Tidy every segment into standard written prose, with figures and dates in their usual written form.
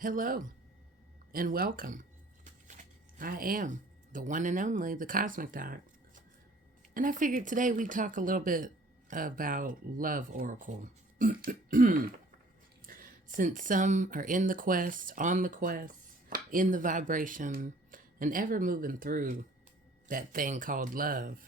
Hello and welcome. I am the one and only, the Cosmic Doc. And I figured today we'd talk a little bit about Love Oracle. Since some are in the quest, on the quest, in the vibration, and ever moving through that thing called love,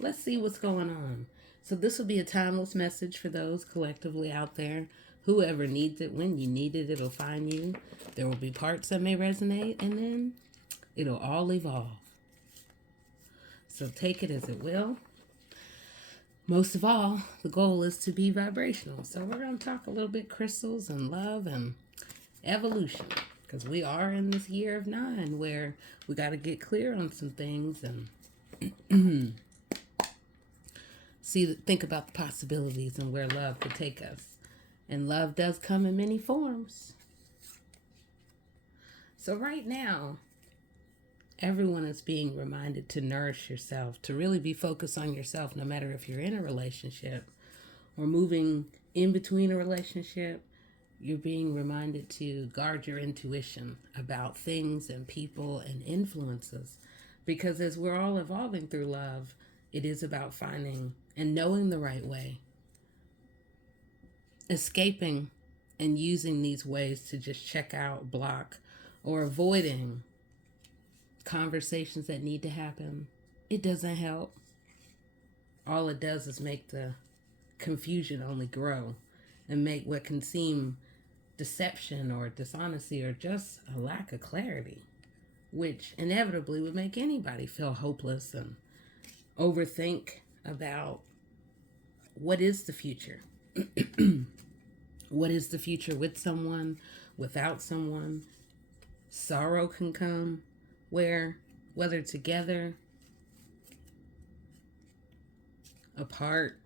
let's see what's going on. So, this will be a timeless message for those collectively out there. Whoever needs it, when you need it, it'll find you. There will be parts that may resonate, and then it'll all evolve. So take it as it will. Most of all, the goal is to be vibrational. So we're going to talk a little bit crystals and love and evolution, because we are in this year of 9 where we got to get clear on some things and think about the possibilities and where love could take us. And love does come in many forms. So right now, everyone is being reminded to nourish yourself, to really be focused on yourself, no matter if you're in a relationship or moving in between a relationship. You're being reminded to guard your intuition about things and people and influences. Because as we're all evolving through love, it is about finding and knowing the right way, escaping and using these ways to just check out, block, or avoiding conversations that need to happen. It doesn't help. All it does is make the confusion only grow and make what can seem deception or dishonesty or just a lack of clarity, which inevitably would make anybody feel hopeless and overthink about what is the future. What is the future with someone, without someone? Sorrow can come whether together, apart,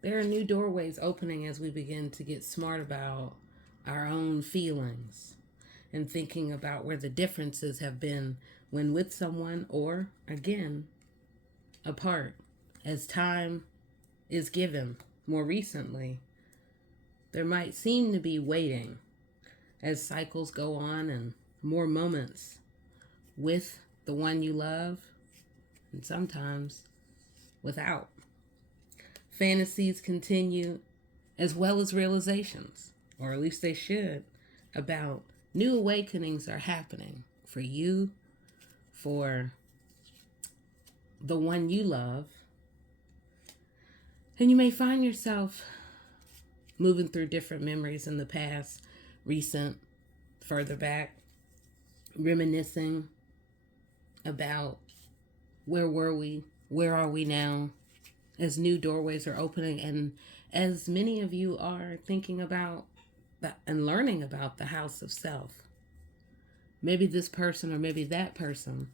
there are new doorways opening as we begin to get smart about our own feelings and thinking about where the differences have been when with someone or, again, apart. As time is given more recently, there might seem to be waiting as cycles go on and more moments with the one you love, and sometimes without. Fantasies continue, as well as realizations, or at least they should, about new awakenings are happening for you, for the one you love. And you may find yourself moving through different memories in the past, recent, further back, reminiscing about where were we, where are we now, as new doorways are opening, and as many of you are thinking about and learning about the house of self. Maybe this person or maybe that person,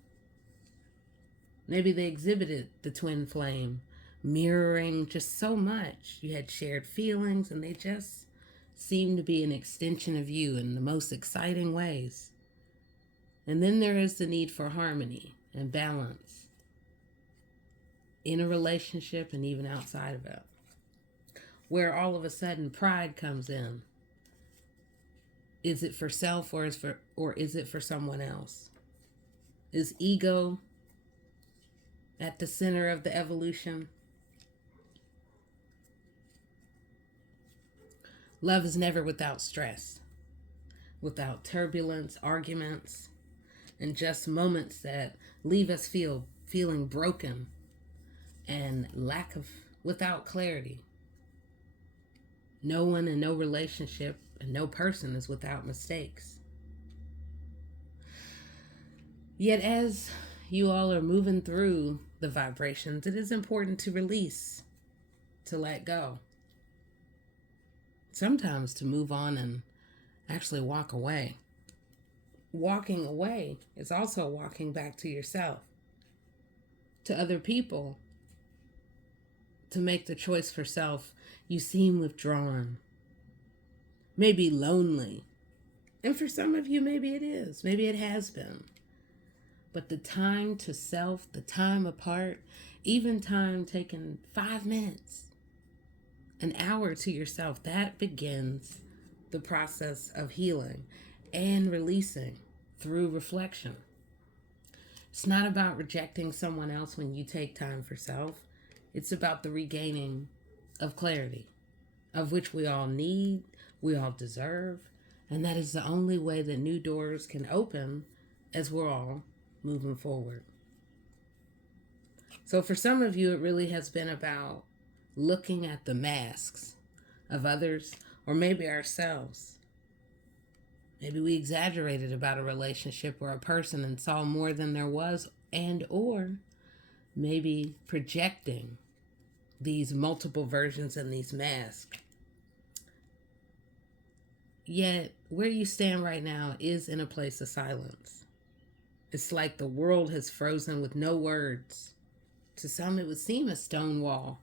maybe they exhibited the twin flame, mirroring just so much. You had shared feelings and they just seemed to be an extension of you in the most exciting ways. And then there is the need for harmony and balance in a relationship and even outside of it, where all of a sudden pride comes in. Is it for self or is it for someone else? Is ego at the center of the evolution? Love is never without stress, without turbulence, arguments, and just moments that leave us feeling broken and without clarity. No one and no relationship and no person is without mistakes. Yet as you all are moving through the vibrations, it is important to release, to let go. Sometimes to move on and actually walk away. Walking away is also walking back to yourself, to other people, to make the choice for self. You seem withdrawn, maybe lonely. And for some of you, maybe it is. Maybe it has been. But the time to self, the time apart, even time taking 5 minutes, an hour to yourself, that begins the process of healing and releasing through reflection. It's not about rejecting someone else when you take time for self. It's about the regaining of clarity, of which we all need, we all deserve, and that is the only way that new doors can open as we're all moving forward. So for some of you, it really has been about looking at the masks of others or maybe ourselves. Maybe we exaggerated about a relationship or a person and saw more than there was, and or maybe projecting these multiple versions and these masks. Yet, where you stand right now is in a place of silence. It's like the world has frozen with no words. To some, it would seem a stone wall.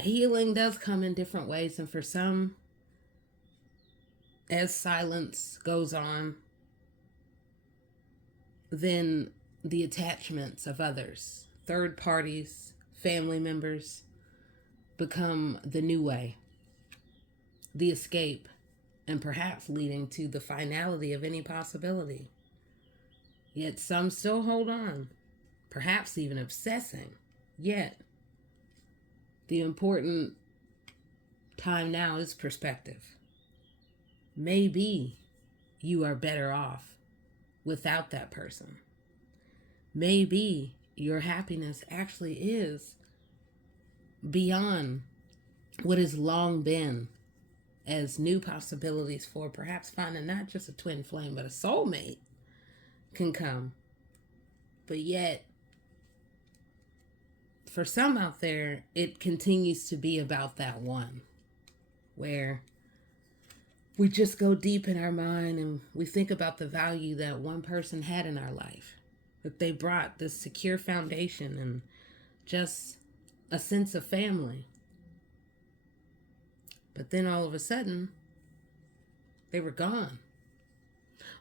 Healing does come in different ways, and for some, as silence goes on, then the attachments of others, third parties, family members, become the new way, the escape, and perhaps leading to the finality of any possibility. Yet some still hold on, perhaps even obsessing. Yet, the important time now is perspective. Maybe you are better off without that person. Maybe your happiness actually is beyond what has long been as new possibilities for perhaps finding not just a twin flame, but a soulmate can come. But yet, for some out there, it continues to be about that one, where we just go deep in our mind and we think about the value that one person had in our life, that they brought this secure foundation and just a sense of family. But then all of a sudden, they were gone.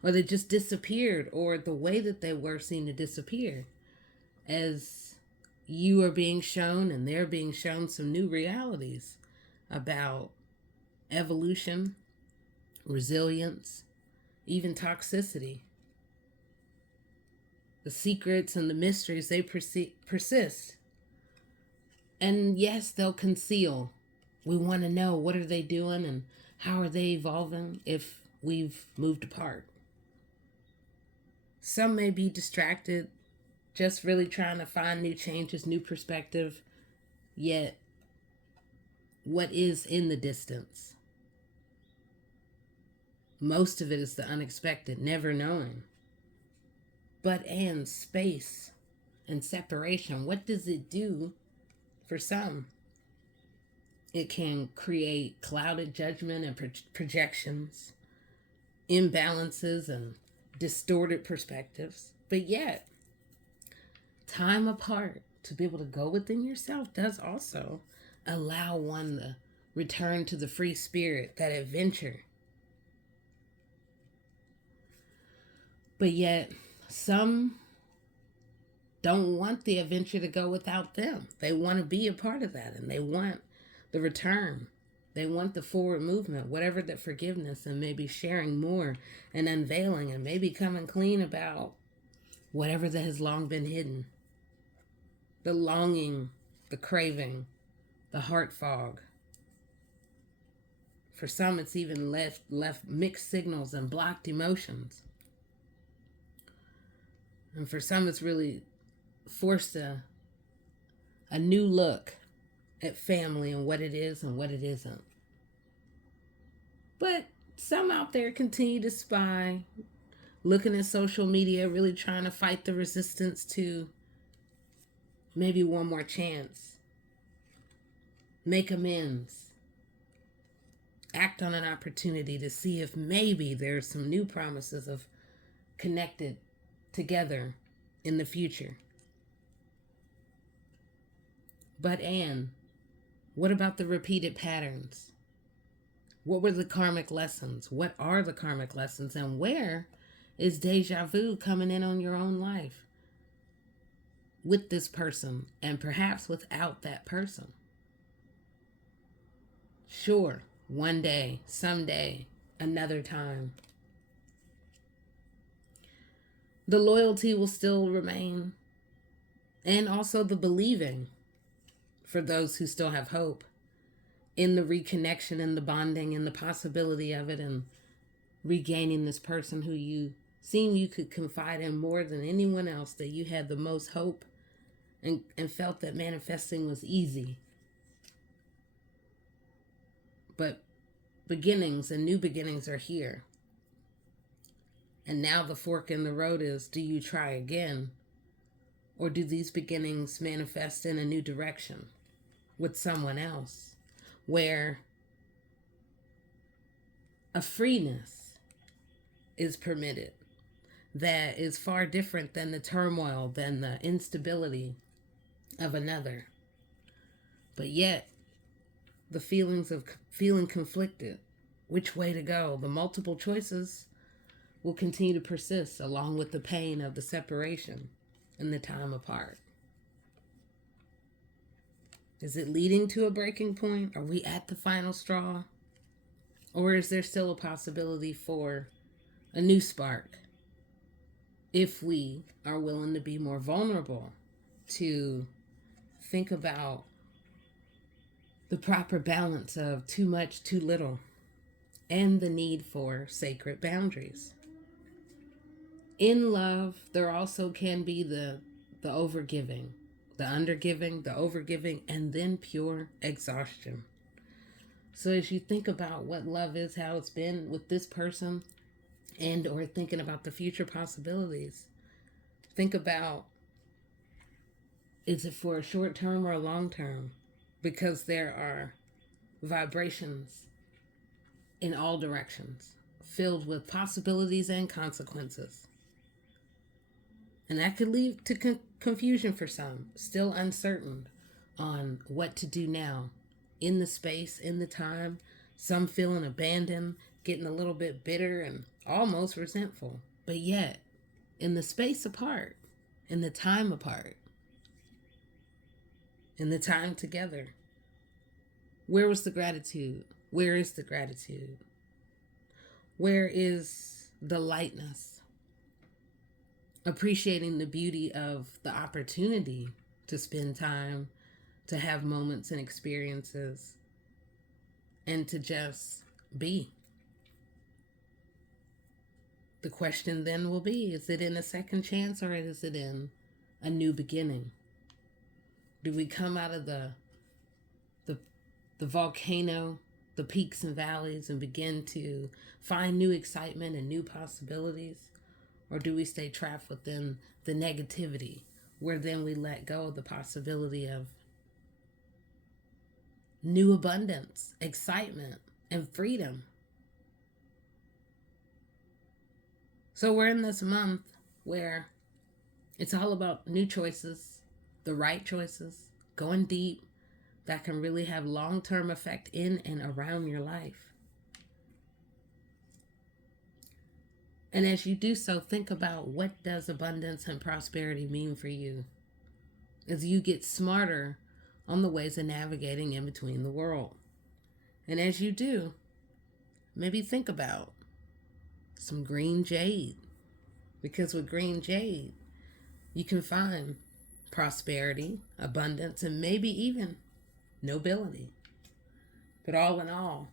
Or they just disappeared, or the way that they were seemed to disappear as you are being shown and they're being shown some new realities about evolution, resilience, even toxicity. The secrets and the mysteries, they persist. And yes, they'll conceal. We want to know, what are they doing and how are they evolving if we've moved apart? Some may be distracted, just really trying to find new changes, new perspective. Yet, what is in the distance? Most of it is the unexpected, never knowing. But and space and separation, what does it do for some? It can create clouded judgment and projections, imbalances and distorted perspectives. But yet, time apart to be able to go within yourself does also allow one to return to the free spirit, that adventure. But yet, some don't want the adventure to go without them. They want to be a part of that, and they want the return. They want the forward movement, whatever the forgiveness, and maybe sharing more and unveiling and maybe coming clean about whatever that has long been hidden. The longing, the craving, the heart fog. For some, it's even left mixed signals and blocked emotions. And for some, it's really forced a new look at family and what it is and what it isn't. But some out there continue to spy, looking at social media, really trying to fight the resistance to maybe one more chance, make amends, act on an opportunity to see if maybe there's some new promises of connected together in the future. But what about the repeated patterns? What were the karmic lessons? What are the karmic lessons? And where is deja vu coming in on your own life with this person and perhaps without that person? Sure, one day, someday, another time, the loyalty will still remain, and also the believing for those who still have hope in the reconnection and the bonding and the possibility of it, and regaining this person who you seem you could confide in more than anyone else, that you had the most hope and felt that manifesting was easy. But beginnings and new beginnings are here. And now the fork in the road is, do you try again? Or do these beginnings manifest in a new direction with someone else, where a freeness is permitted that is far different than the turmoil, than the instability of another? But yet, the feelings of feeling conflicted, which way to go, the multiple choices will continue to persist, along with the pain of the separation and the time apart. Is it leading to a breaking point? Are we at the final straw? Or is there still a possibility for a new spark, if we are willing to be more vulnerable, to think about the proper balance of too much, too little, and the need for sacred boundaries? In love, there also can be the overgiving, the undergiving, the overgiving, and then pure exhaustion. So as you think about what love is, how it's been with this person, and or thinking about the future possibilities, think about, is it for a short term or a long term? Because there are vibrations in all directions, filled with possibilities and consequences. And that could lead to confusion for some, still uncertain on what to do now, in the space, in the time, some feeling abandoned, getting a little bit bitter and almost resentful. But yet, in the space apart, in the time apart, in the time together, where was the gratitude? Where is the gratitude? Where is the lightness? Appreciating the beauty of the opportunity to spend time, to have moments and experiences, and to just be. The question then will be, is it in a second chance, or is it in a new beginning? Do we come out of the volcano, the peaks and valleys, and begin to find new excitement and new possibilities? Or do we stay trapped within the negativity, where then we let go of the possibility of new abundance, excitement, and freedom? So we're in this month where it's all about new choices, the right choices, going deep, that can really have long-term effect in and around your life. And as you do so, think about, what does abundance and prosperity mean for you, as you get smarter on the ways of navigating in between the world. And as you do, maybe think about some green jade, because with green jade, you can find prosperity, abundance, and maybe even nobility. But all in all,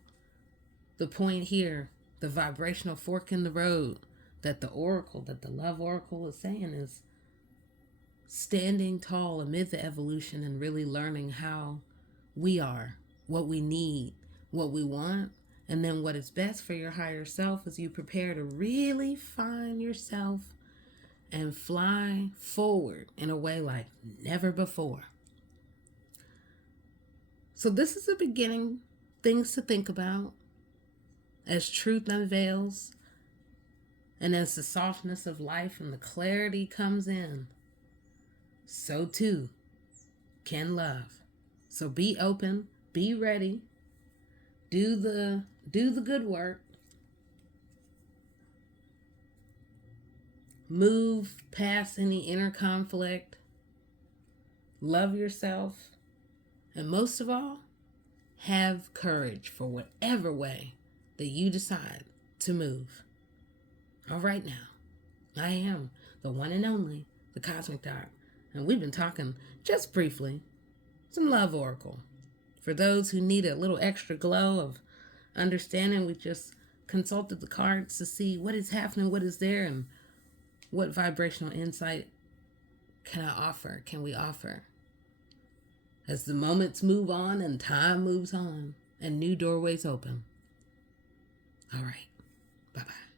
the point here, the vibrational fork in the road, that the oracle, that the love oracle is saying, is standing tall amid the evolution and really learning how we are, what we need, what we want, and then what is best for your higher self as you prepare to really find yourself and fly forward in a way like never before. So this is the beginning, things to think about as truth unveils, and as the softness of life and the clarity comes in, so too can love. So be open, be ready, do the good work, move past any inner conflict, love yourself, and most of all, Have courage for whatever way that you decide to move. All right now, I am the one and only, the Cosmic Doc, and we've been talking just briefly some love oracle. For those who need a little extra glow of understanding, we just consulted the cards to see what is happening, what is there, and what vibrational insight can we offer? As the moments move on and time moves on and new doorways open. All right. Bye-bye.